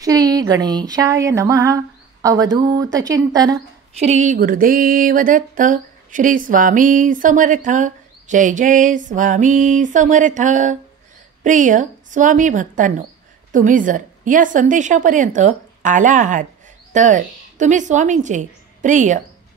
श्री गणेशाय नमः. अवधूत चिंतन. श्री गुरुदेव दत्त. श्री स्वामी समर्थ. जय जय स्वामी समर्थ. प्रिय स्वामी भक्तांनो, तुम्ही जर या संदेशापर्यंत आला आहात तर तुम्ही स्वामींचे प्रिय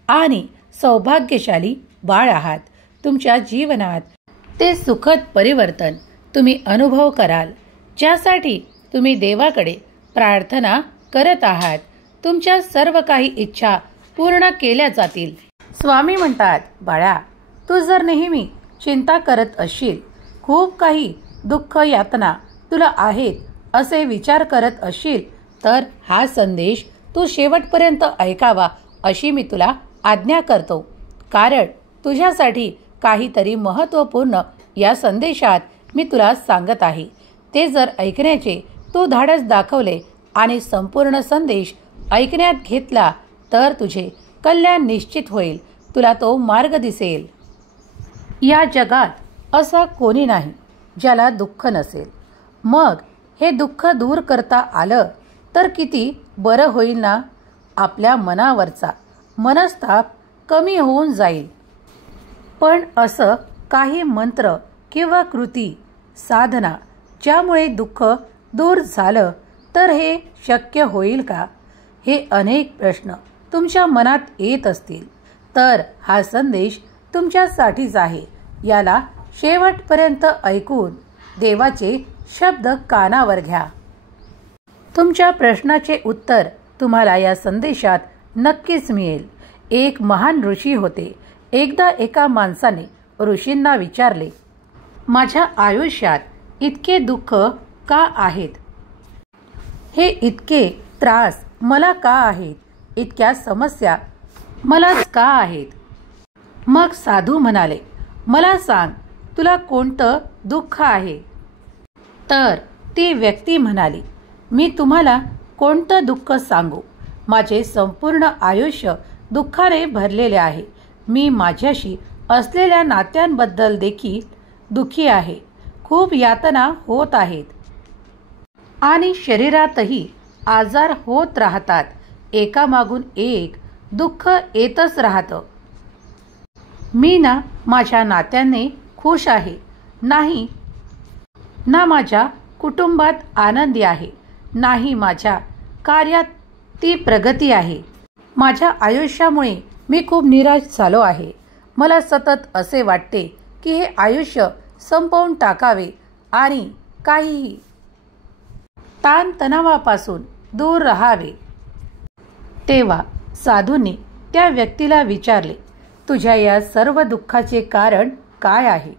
आणि सौभाग्यशाली बाळ आहात. तुमच्या जीवनात ते सुखद परिवर्तन तुम्ही अनुभव कराल, ज्यासाठी तुम्ही देवाकडे प्रार्थना करत आहात. तुमच्या सर्व काही इच्छा पूर्ण केल्या जातील. स्वामी म्हणतात, बाळा, तू जर नेहमी चिंता करत असशील, खूप काही दुःख यातना तुला आहेत असे विचार करत असशील, तर हा संदेश तू शेवटपर्यंत ऐकावा अशी मी तुला आज्ञा करतो. कारण तुझ्यासाठी काहीतरी महत्त्वपूर्ण या संदेशात मी तुला सांगत आहे. ते जर ऐकण्याचे तू धाडस दाखवले आणि संपूर्ण संदेश ऐकण्यात घेतला तर तुझे कल्याण निश्चित होईल. तुला तो मार्ग दिसेल. या जगात असं कोणी नाही ज्याला दुःख नसेल. मग हे दुःख दूर करता आलं तर किती बरं होईल ना. आपल्या मनावरचा मनस्ताप कमी होऊन जाईल. पण असं काही मंत्र किंवा कृती साधना ज्यामुळे दुःख दूर झालं तर हे शक्य होईल का? हे अनेक प्रश्न तुमच्या मनात येत असतील तर हा संदेश तुमच्यासाठीच आहे. याला शेवटपर्यंत ऐकून देवाचे शब्द कानावर घ्या. तुमच्या प्रश्नाचे उत्तर तुम्हाला या संदेशात नक्कीच मिळेल. एक महान ऋषी होते. एकदा एका माणसाने ऋषींना विचारले, माझ्या आयुष्यात इतके दुःख का आहेत? हे इतके त्रास मला का आहेत? इतक्या समस्या मलाच का आहेत? मग साधू म्हणाले, मला सांग, तुला कोणतं दुःख आहे? तर ती व्यक्ती म्हणाली, मी तुम्हाला कोणतं दुःख सांगू? माझे संपूर्ण आयुष्य दुःखाने भरलेले आहे. मी माझ्याशी असलेल्या नात्यांबद्दल देखील दुःखी आहे. खूप यातना होत आहेत आणि शरीरातही आजार होत राहतात. एकामागून एक दुःख येतच राहतं. मी ना माझ्या नात्याने खुश आहे, नाही ना माझ्या कुटुंबात आनंदी आहे, नाही माझ्या कार्यात ती प्रगती आहे. माझ्या आयुष्यामुळे मी खूप निराश झालो आहे. मला सतत असे वाटते की हे आयुष्य संपवून टाकावे आणि काहीही ताणतणावापासून दूर राहावे. तेव्हा साधूंनी त्या व्यक्तीला विचारले, तुझ्या या सर्व दुःखाचे कारण काय आहे?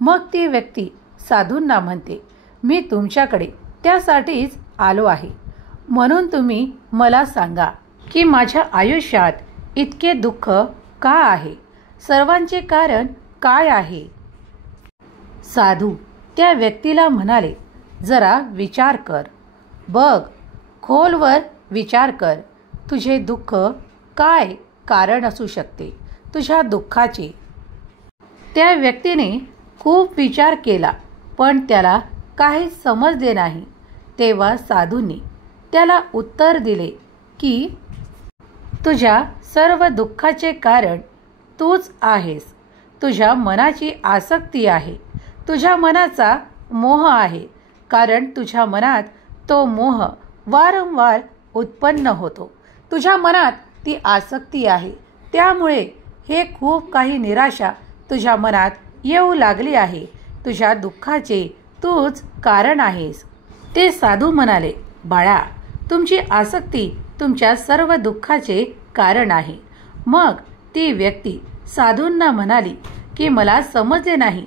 मग ती व्यक्ती साधूंना म्हणते, मी तुमच्याकडे त्यासाठीच आलो आहे. म्हणून तुम्ही मला सांगा की माझ्या आयुष्यात इतके दुःख का आहे? सर्वांचे कारण काय आहे? साधू त्या व्यक्तीला म्हणाले, जरा विचार कर. बघ, खोलवर विचार कर. तुझे दुःख काय कारण असू शकते तुझ्या दुःखाचे? त्या व्यक्तीने खूप विचार केला पण त्याला काहीच समजले नाही. तेव्हा साधूंनी त्याला उत्तर दिले की तुझ्या सर्व दुःखाचे कारण तूच आहेस. तुझ्या मनाची आसक्ती आहे. तुझ्या मनाचा मोह आहे. कारण तुझ्या मनात तो मोह वारंवार उत्पन्न होतो. तुझ्या मनात ती आसक्ती आहे. त्यामुळे हे खूप काही निराशा तुझ्या मनात येऊ लागली आहे. तुझ्या दुःखाचे तूच कारण आहेस. ते साधू म्हणाले, बाळा, तुमची आसक्ती तुमच्या सर्व दुःखाचे कारण आहे. मग ती व्यक्ती साधूंना म्हणाली की मला समजले नाही,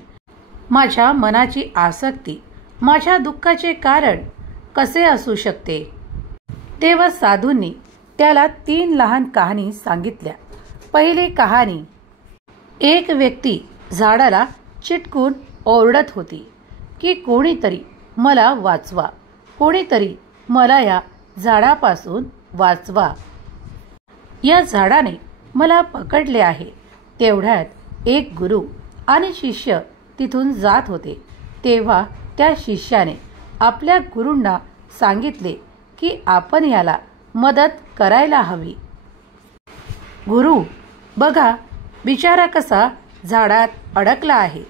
माझ्या मनाची आसक्ती माझ्या दुःखाचे कारण कसे असू शकते? तेव्हा साधूंनी त्याला 3 लहान कहाणी सांगितल्या. पहिली कहाणी, एक व्यक्ती झाडाला चिटकून ओरडत होती की कोणीतरी मला वाचवा, कोणीतरी मला या झाडापासून वाचवा. या झाडाने मला पकडले आहे. तेवढ्यात एक गुरु आणि शिष्य तिथून जात होते. तेव्हा त्या शिष्याने आपल्या गुरूंना सांगितले की आपण याला मदत करायला हवी. गुरु, बघा बिचारा कसा झाडात अडकला आहे.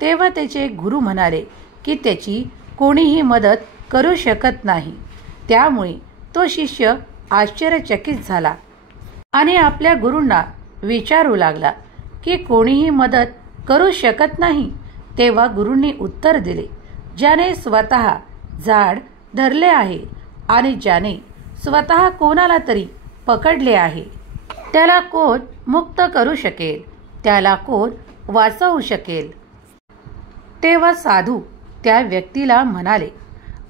तेव्हा त्याचे गुरु म्हणाले की त्याची कोणीही मदत करू शकत नाही. त्यामुळे तो शिष्य आश्चर्यचकित झाला आणि आपल्या गुरूंना विचारू लागला की कोणीही मदत करू शकत नाही. तेव्हा गुरूंनी उत्तर दिले, ज्याने स्वतः झाड धरले आहे आणि ज्याने स्वतः कोणाला तरी पकडले आहे, त्याला कोण मुक्त करू शकेल, त्याला कोण वाचवू शकेल. तेव्हा साधू त्या व्यक्तीला म्हणाले,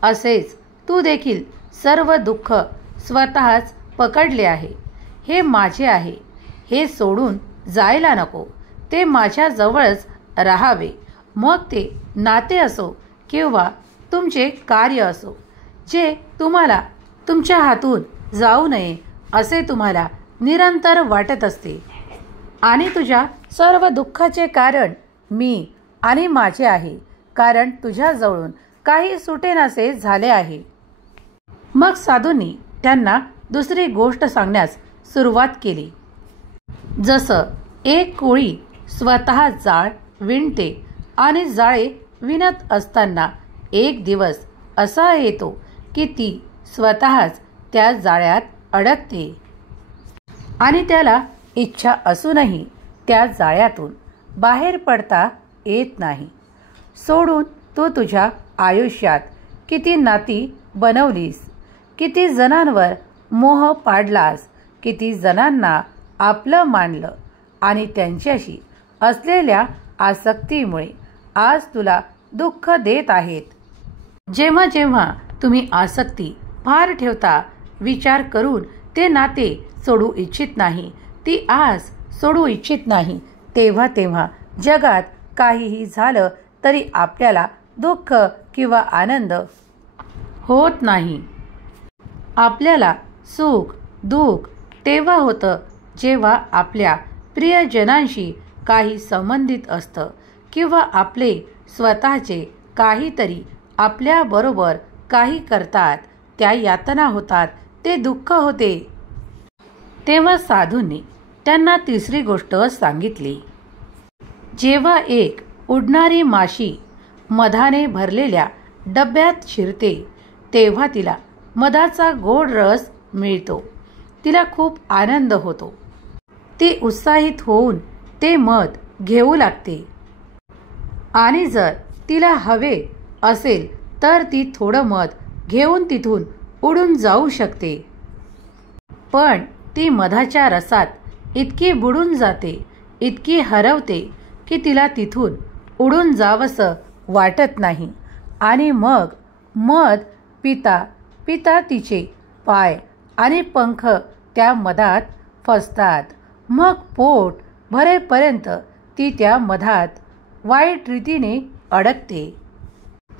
असेच तू देखील सर्व दुःख स्वतःच पकडले आहे. हे माझे आहे, हे सोडून जायला नको, ते माझ्या जवळच राहावे. मग ते नाते असो किंवा तुमचे कार्य असो, जे तुम्हाला तुमच्या हातून जाऊ नये असे तुम्हाला निरंतर वाटत असते. आणि तुझ्या सर्व दुःखाचे कारण मी आणि माझे आहे, कारण तुझ्याजवळून काही सुटेनासे झाले आहे. मग साधूंनी त्यांना दुसरी गोष्ट सांगण्यास सुरुवात केली. जसं एक कोळी स्वतः जाळ विणते आणि जाळे विणत असताना एक दिवस असा येतो की ती स्वतःच त्या जाळ्यात अडकते आणि त्याला इच्छा असूनही त्या जाळ्यातून बाहेर पडता येत नाही. सोडून तू तुझ्या आयुष्यात किती नाती बनवलीस, किती जणांवर मोह पाडलास, किती जणांना आपलं मानलं आणि त्यांच्याशी असलेल्या आसक्तीमुळे आज तुला दुःख देत आहेत. जेव्हा जेव्हा तुम्ही आसक्ती फार ठेवता, विचार करून ते नाते सोडू इच्छित नाही, ती आस सोडू इच्छित नाही, तेव्हा तेव्हा जगात काहीही झालं तरी आपल्याला दुःख किंवा आनंद होत नाही. आपल्याला सुख दुःख तेव्हा होतं जेव्हा आपल्या प्रियजनांशी काही संबंधित असतं किंवा आपले स्वतःचे काहीतरी आपल्याबरोबर काही करतात, त्या यातना होतात, ते दुःख होते. तेव्हा साधूंनी त्यांना तिसरी गोष्ट सांगितली. जेव्हा एक उडणारी माशी मधाने भरलेल्या डब्यात शिरते, तेव्हा तिला मधाचा गोड रस मिळतो. तिला खूप आनंद होतो. ती उत्साहित होऊन ते मध घेऊ लागते आणि जर तिला हवे असेल तर ती थोडं मध घेऊन तिथून उडून जाऊ शकते. पण ती मधाच्या रसात इतकी बुडून जाते, इतकी हरवते की तिला तिथून उडून जावंसं वाटत नाही. आणि मग मध पिता पिता तिचे पाय आणि पंख त्या मधात फसतात. मग पोट भरेपर्यंत ती त्या मधात वाईट रीतीने अडकते.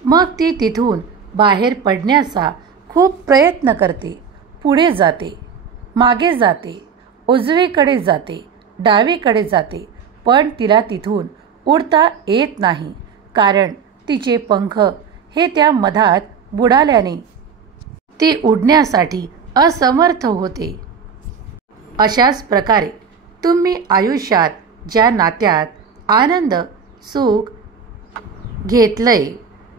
मग ती तिथून बाहेर पडण्याचा खूप प्रयत्न करते. पुढे जाते, मागे जाते, उजवीकडे जाते, डावीकडे जाते, पण तिला तिथून उडता येत नाही, कारण तिचे पंख हे त्या मधात बुडाल्याने ती उडण्यासाठी असमर्थ होते. अशाच प्रकारे तुम्ही आयुष्यात ज्या नात्यात आनंद सुख घेतलंय,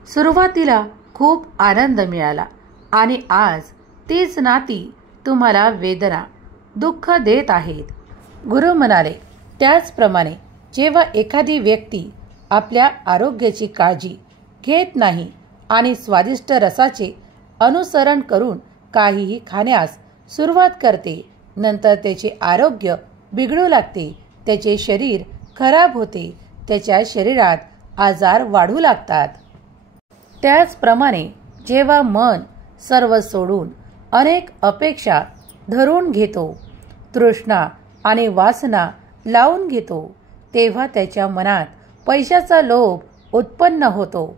सुरुवातीला खूप आनंद मिळाला आणि आज तीच नाती तुम्हाला वेदना दुःख देत आहेत. गुरु म्हणाले, त्याचप्रमाणे जेव्हा एखादी व्यक्ती आपल्या आरोग्याची काळजी घेत नाही आणि स्वादिष्ट रसाचे अनुसरण करून काहीही खाण्यास सुरुवात करते, नंतर त्याचे आरोग्य बिघडू लागते, त्याचे शरीर खराब होते, त्याच्या शरीरात आजार वाढू लागतात. त्याचप्रमाणे जेव्हा मन सर्व सोडून अनेक अपेक्षा धरून घेतो, तृष्णा आणि वासना लावून घेतो, तेव्हा त्याच्या मनात पैशाचा लोभ उत्पन्न होतो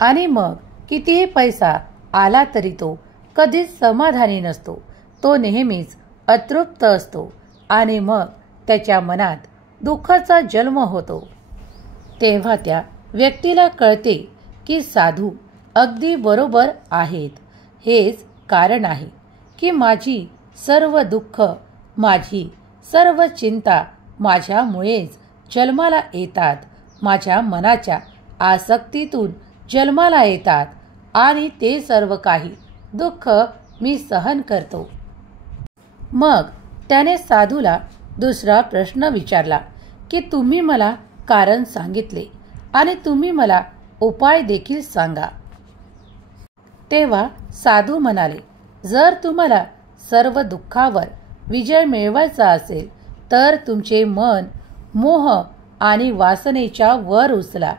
आणि मग कितीही पैसा आला तरी तो कधीच समाधानी नसतो. तो नेहमीच अतृप्त असतो आणि मग त्याच्या मनात दुःखाचा जन्म होतो. तेव्हा त्या व्यक्तीला कळते की साधू अगदी बरोबर आहेत. हेच कारण आहे की माझी सर्व दुःख, माझी सर्व चिंता माझ्यामुळेच जन्माला येतात, माझ्या मनाच्या आसक्तीतून जन्माला येतात आणि ते सर्व काही दुःख मी सहन करतो. मग त्याने साधूला दुसरा प्रश्न विचारला की तुम्ही मला कारण सांगितले आणि तुम्ही मला उपाय देखील सांगा. तेव्हा साधू म्हणाले, जर तुम्हाला सर्व दुःखावर विजय मिळवायचा असेल तर तुमचे मन मोह आणि वासनेच्या वर उचला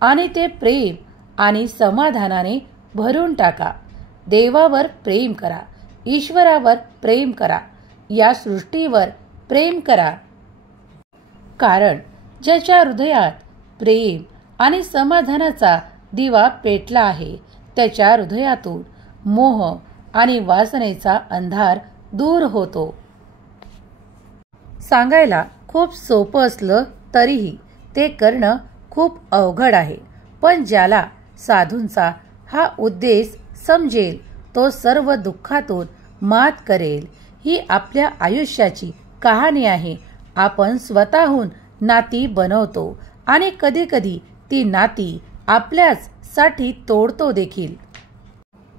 आणि ते प्रेम आणि समाधानाने भरून टाका. देवावर प्रेम करा, ईश्वरावर प्रेम करा, या सृष्टीवर प्रेम करा. कारण ज्याच्या हृदयात प्रेम आणि समाधानाचा दिवा पेटला आहे त्याच्या हृदयातून मोह आणि वासनेचा अंधार दूर होतो. सांगायला खूप सोपं असलं तरीही ते करणं खूप अवघड आहे. पण ज्याला साधूंचा हा उद्देश समजेल तो सर्व दुःखातून मात करेल. ही आपल्या आयुष्याची कहाणी आहे. आपण स्वतःहून नाती बनवतो आणि कधीकधी ती नाती आपल्याच साठी तोडतो देखील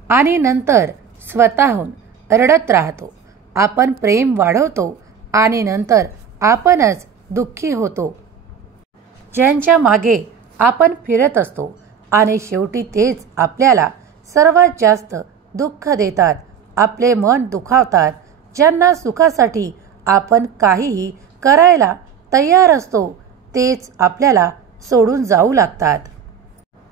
आणि नंतर स्वतःहून रडत राहतो. आपण प्रेम वाढवतो आणि नंतर आपणच दुःखी होतो. ज्यांच्या मागे आपण फिरत असतो आणि शेवटी तेच आपल्याला सर्वात जास्त दुःख देतात, आपले मन दुखावतात. ज्यांना सुखासाठी आपण काहीही करायला तयार असतो तेच आपल्याला सोडून जाऊ लागतात.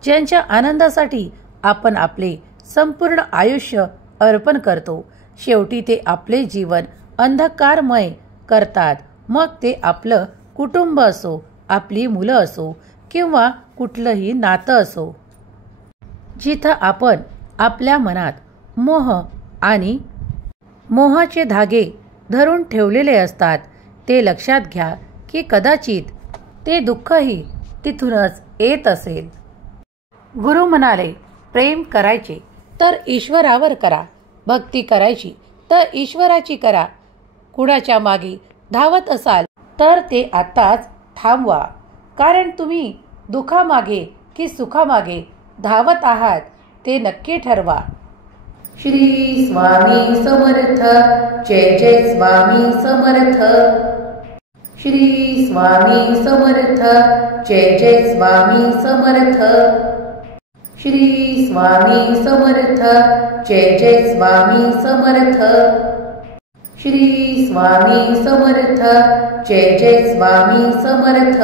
ज्यांच्या आनंदासाठी आपण आपले संपूर्ण आयुष्य अर्पण करतो शेवटी ते आपले जीवन अंधकारमय करतात. मग ते आपलं कुटुंब असो, आपली मुलं असो किंवा कुठलंही नातं असो. जिथं आपण आपल्या मनात मोह आणि मोहाचे धागे धरून ठेवलेले असतात ते लक्षात घ्या की कदाचित ते दुःखही तिथूनच येत असेल. गुरु म्हणाले, प्रेम करायचे तर ईश्वरावर करा, भक्ती करायची तर ईश्वराची करा. कुणाच्या मागे धावत असाल तर ते आत्ताच थांबवा. कारण तुम्ही दुःखामागे की सुखामागे धावत आहात ते नक्की ठरवा. श्री स्वामी समर्थ. जय जय स्वामी समर्थ. श्री स्वामी समर्थ. जय जय स्वामी समर्थ. श्री स्वामी समर्थ. जय जय स्वामी समर्थ. श्री स्वामी समर्थ. जय जय स्वामी समर्थ.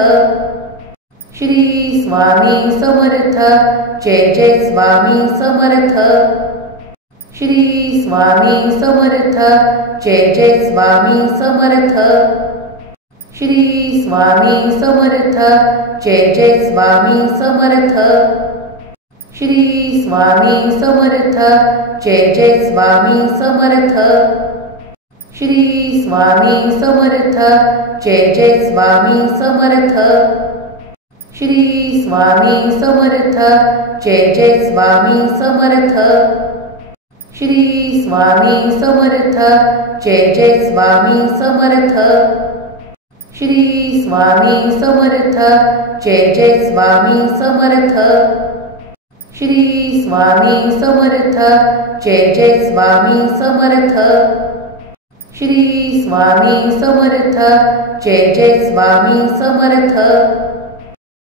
श्री स्वामी समर्थ. जय जय स्वामी समर्थ. श्री स्वामी समर्थ. जय जय स्वामी समर्थ. श्री स्वामी समर्थ. जय जय स्वामी समर्थ. श्री स्वामी समर्थ. जय जय स्वामी समर्थ. श्री स्वामी समर्थ. जय जय स्वामी समर्थ. श्री स्वामी समर्थ. जय जय स्वामी समर्थ. श्री स्वामी समर्थ. जय जय स्वामी समर्थ. श्री स्वामी समर्थ. जय जय स्वामी समर्थ. श्री स्वामी समर्थ. जय जय स्वामी समर्थ. श्री स्वामी समर्थ. जय जय स्वामी समर्थ.